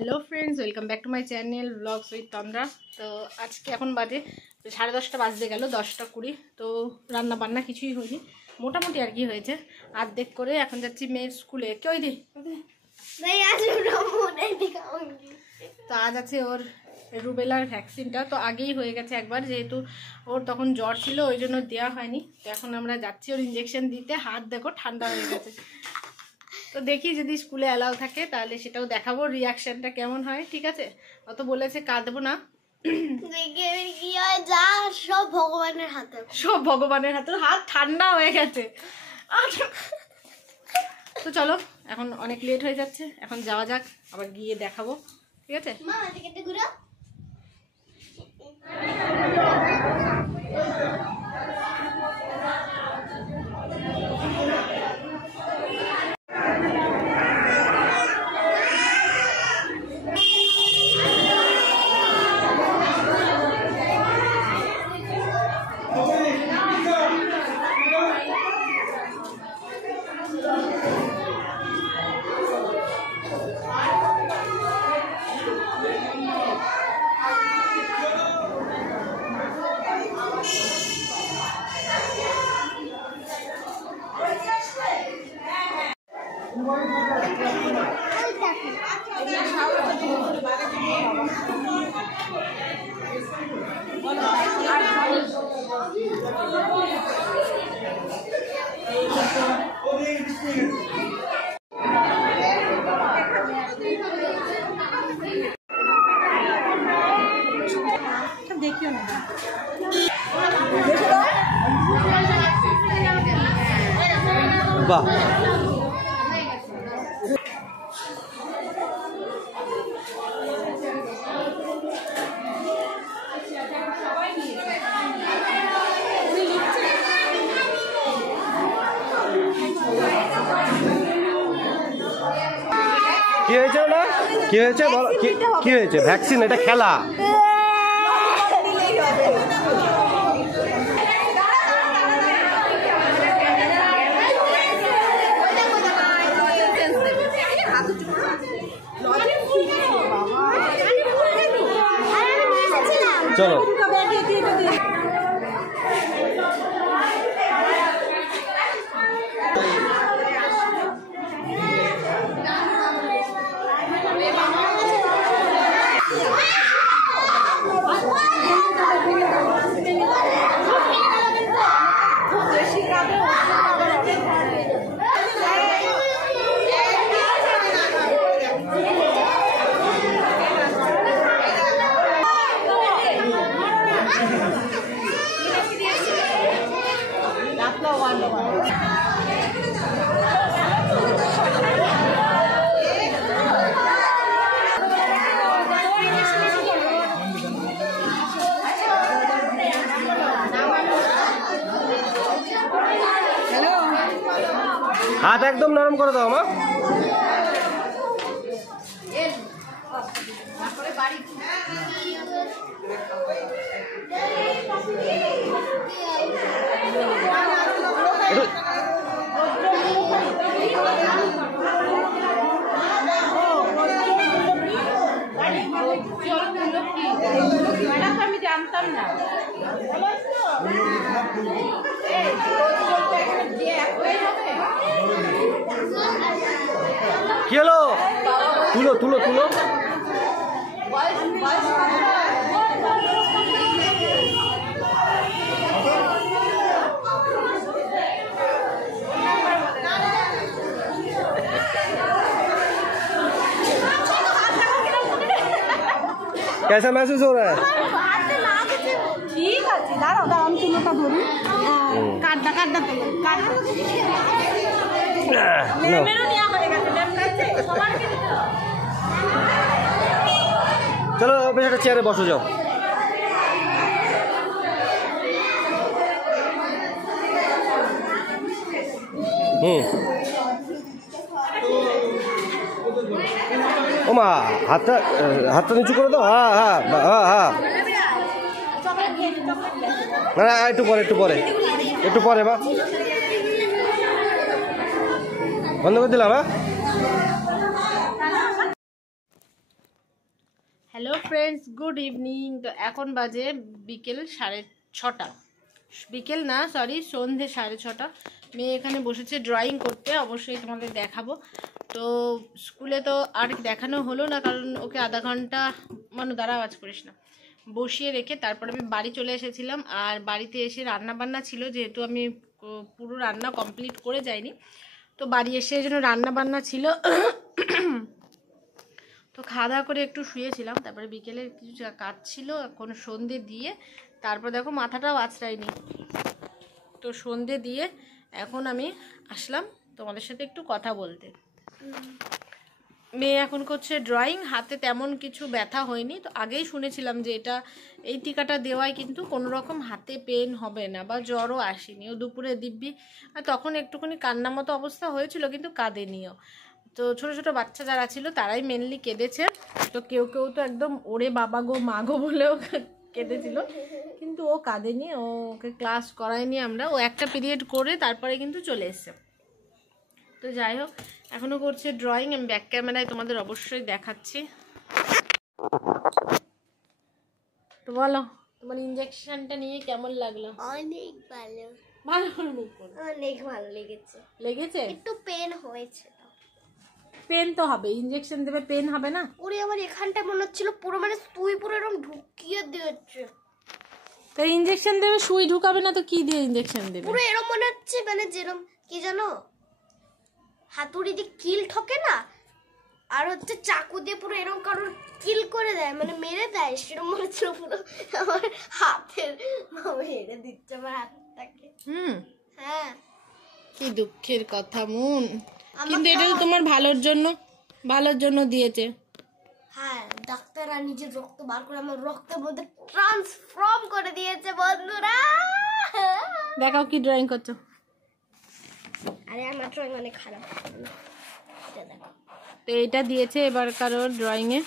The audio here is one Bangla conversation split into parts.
Hello friends, welcome back to my channel vlogs with Tandra. तो आज के এখন বাজে 10:30 বাজতে গেল, 10টা 20। তো রান্না বান্না কিছুই হয়নি, মোটামুটি আর কি হয়েছে অর্ধেক করে। এখন যাচ্ছি মেয়ের স্কুলে। কেউ দি তো আজ আছে ওর রুবেলার ভ্যাকসিনটা। তো আগেই হয়ে গেছে একবার, যেহেতু ওর তখন জ্বর ছিল ওই জন্য দেওয়া হয়নি। তো এখন আমরা যাচ্ছি ওর ইঞ্জেকশন দিতে। হাত দেখো ঠান্ডা হয়ে গেছে। তো দেখি যদি স্কুলে অ্যালাউ থাকে তাহলে সেটাও দেখাবো, রিয়াকশনটা কেমন হয়। ঠিক আছে, অত বলেছে কাঁদবো না, সব ভগবানের হাতে, সব ভগবানের হাতে। হাত ঠান্ডা হয়ে গেছে। তো চলো, এখন অনেক লেট হয়ে যাচ্ছে, এখন যাওয়া যাক, আবার গিয়ে দেখাবো। ঠিক আছে। देखियो ना বাহ, কি হয়েছে না কি হয়েছে বলো, কি হয়েছে? ভ্যাকসিন, এটা খেলা। চলো হাত একদম নরম করে দাও মা। আমি জানতাম না। কি হলো? তুলো তুলো তুলো। कैसा महसूस हो रहा है? ঠিক আছে, দাঁড়াও দাঁড়াও, আমি তুলোটা ধরি। কাটটা কাটটা তুলো, চলো বেশ, একটা চেয়ারে বসো যাও। ও মা, হাতটা নিচু করে দাও। হ্যাঁ হ্যাঁ হ্যাঁ হ্যাঁ, না না, একটু পরে একটু পরে বা বন্ধ করে দিলাম। হ্যাঁ হ্যালো ফ্রেন্ডস, গুড ইভিনিং। তো এখন বাজে বিকেল 6:30, বিকেল না সরি সন্ধে 6:30। মেয়ে এখানে বসেছে ড্রয়িং করতে, অবশ্যই তোমাদের দেখাবো। তো স্কুলে তো আর দেখানো হলো না, কারণ ওকে আধা ঘন্টা দাঁড়া আওয়াজ করিস না, বসিয়ে রেখে তারপরে আমি বাড়ি চলে এসেছিলাম। আর বাড়িতে এসে রান্না বান্না ছিল, যেহেতু আমি পুরো রান্না কমপ্লিট করে যাইনি, তো বাড়ি এসে যেন রান্না বান্না ছিল। তো খাওয়া দাওয়া করে একটু শুয়েছিলাম, তারপরে বিকেলে কিছু কাজ ছিল, এখন সন্ধে দিয়ে তারপর দেখো মাথাটাও আঁচড়াইনি, তো সন্ধে দিয়ে এখন আমি আসলাম তোমাদের সাথে একটু কথা বলতে। মেয়ে এখন করছে ড্রয়িং, হাতে তেমন কিছু ব্যথা হয়নি। তো আগেই শুনেছিলাম যে এই টিকাটা দেওয়ায় কিন্তু কোনো রকম হাতে পেন হবে না বা জ্বরও আসেনি। ও দুপুরে দিব্যি, আর তখন একটুখানি কান্না মতো অবস্থা হয়েছিল, কিন্তু কাঁদেনিও। তো ছোটো ছোটো বাচ্চা যারা ছিল তারাই মেনলি কেঁদেছে। তো কেউ কেউ তো একদম ওরে বাবা গো মা গো বলেও কেঁদেছিল, কিন্তু ও কাঁদেনি। ওকে ক্লাস করায়নি আমরা, ও একটা পিরিয়ড করে তারপরে কিন্তু চলে এসছে। তো যাই হোক, এখনও করছে ড্রয়িং, আমি ব্যাক ক্যামেরায় তোমাদের অবশ্যই দেখাচ্ছি। তো বলো, তোমার ইঞ্জেকশনটা নিয়ে কেমন লাগলো? অনেক ভালো, অনেক ভালো লেগেছে? একটু পেন হয়েছে। পেন তো হবে, ইঞ্জেকশন দেবে, পেন হবে না? ওরে আমার এখানটা মনে হচ্ছিল পুরো তুই পুরো এরকম ঢুকিয়ে দিয়েছে। তো ইঞ্জেকশন দেবে, সুই ঢুকাবে না তো কি দিয়ে ইঞ্জেকশন দেবে? পুরো এরকম মনে হচ্ছে যেরকম কি জানো, হাতুড়ি দিয়ে কিল ঠকে না, আর হচ্ছে চাকু দিয়ে পুরো এরকম কারোর কিল করে দেয়, মেরে দেয়, সেরকম মনে হচ্ছিল পুরো আমার হাতের মেরে দিচ্ছে আমার হাতটাকে। হ্যাঁ, কি দুঃখের কথা মন, কিন্তু এটা তো তোমার ভালোর জন্য দিয়েছে। হ্যাঁ, ডাক্তাররা নিজের রক্ত বার করে আমার রক্তের মধ্যে ট্রান্সফর্ম করে দিয়েছে বন্ধুরা। দেখাও কি ড্রয়িং করছো। আরে আমার ড্রয়িং অনেক খারাপ। তো এটা দিয়েছে এবার কারোর ড্রয়িংয়ে,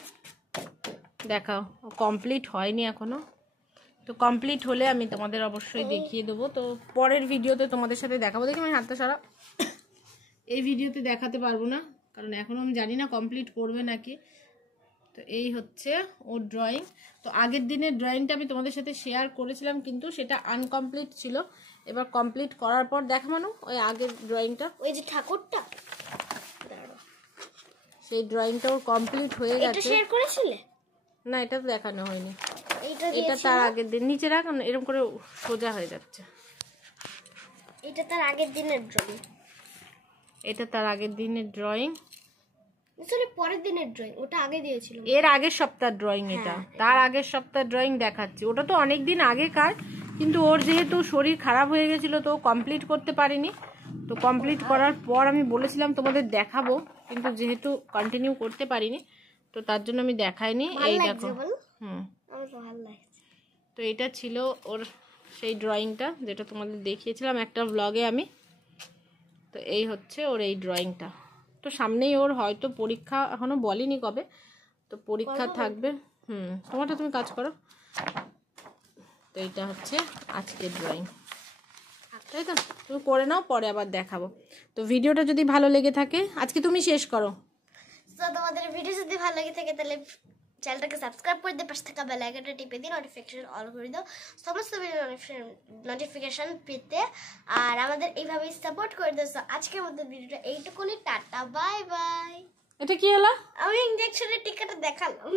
দেখাও। কমপ্লিট হয়নি এখনো, তো কমপ্লিট হলে আমি তোমাদের অবশ্যই দেখিয়ে দেবো। তো পরের ভিডিওতে তোমাদের সাথে দেখাবো। দেখি আমি হাতটা সারা এই ভিডিওতে দেখাতে পারবো না, কারণ এখনও আমি জানি না কমপ্লিট করবে নাকি। তো এই হচ্ছে ওর ড্রয়িং। তো আগের দিনের ড্রয়িংটা আমি তোমাদের সাথে শেয়ার করেছিলাম, কিন্তু সেটা আনকমপ্লিট ছিল। এবার কমপ্লিট করার পর দেখানো ওই আগের ড্রয়িংটা, ওই যে ঠাকুরটা, সেই ড্রয়িংটা ওর কমপ্লিট হয়ে গেছে। এটা শেয়ার করেছিলে? না, এটা তো দেখানো হয়নি। এটা তার আগের দিন, নিচে রাখ, এরকম করে সোজা হয়ে যাচ্ছে। এটা তার আগের দিনের ড্রয়িং। এটা তার আগের দিনের ড্রয়িং, আসলে পরের দিনের ড্রয়িং, ওটা আগে দিয়েছিল। এর আগের সপ্তাহের ড্রয়িং এটা, তার আগের সপ্তাহের ড্রয়িং দেখাচ্ছি। ওটা তো অনেক দিন আগেকার, কিন্তু ওর যেহেতু শরীর খারাপ হয়ে গেছিলো তো কমপ্লিট করতে পারিনি। তো কমপ্লিট করার পর আমি বলেছিলাম তোমাদের দেখাবো, কিন্তু যেহেতু কন্টিনিউ করতে পারিনি তো তার জন্য আমি দেখাইনি। এই দেখো, তো এটা ছিল ওর সেই ড্রয়িংটা যেটা তোমাদের দেখিয়েছিলাম একটা ব্লগে আমি। তো এই হচ্ছে ওর এই ড্রয়িংটা। তো সামনেই ওর হয়তো পরীক্ষা, এখনো বলিনি কবে, তো পরীক্ষা থাকবে। তোমারটা তুমি কাজ করো। তো এটা হচ্ছে আজকের ড্রয়িং, তাই তো? তুমি করে নাও, পরে আবার দেখাবো। তো ভিডিওটা যদি ভালো লেগে থাকে, আজকে তুমি শেষ করো। তো তোমাদের ভিডিও যদি ভালো লেগে থাকে তাহলে চ্যানেলটাকে সাবস্ক্রাইব করে দিয়ে পাশে থাকা বেল আইকনটা টিপে দিয়ে নোটিফিকেশন অল করে দাও, সমস্ত নোটিফিকেশন পেতে। আর আমাদের এইভাবেই সাপোর্ট করে দাও। আজকের মতো ভিডিওটা এইটুকুনি, টাটা, বাই বাই। এটা কি হলো? আমি ইঞ্জেকশনের টিকাটা দেখালাম।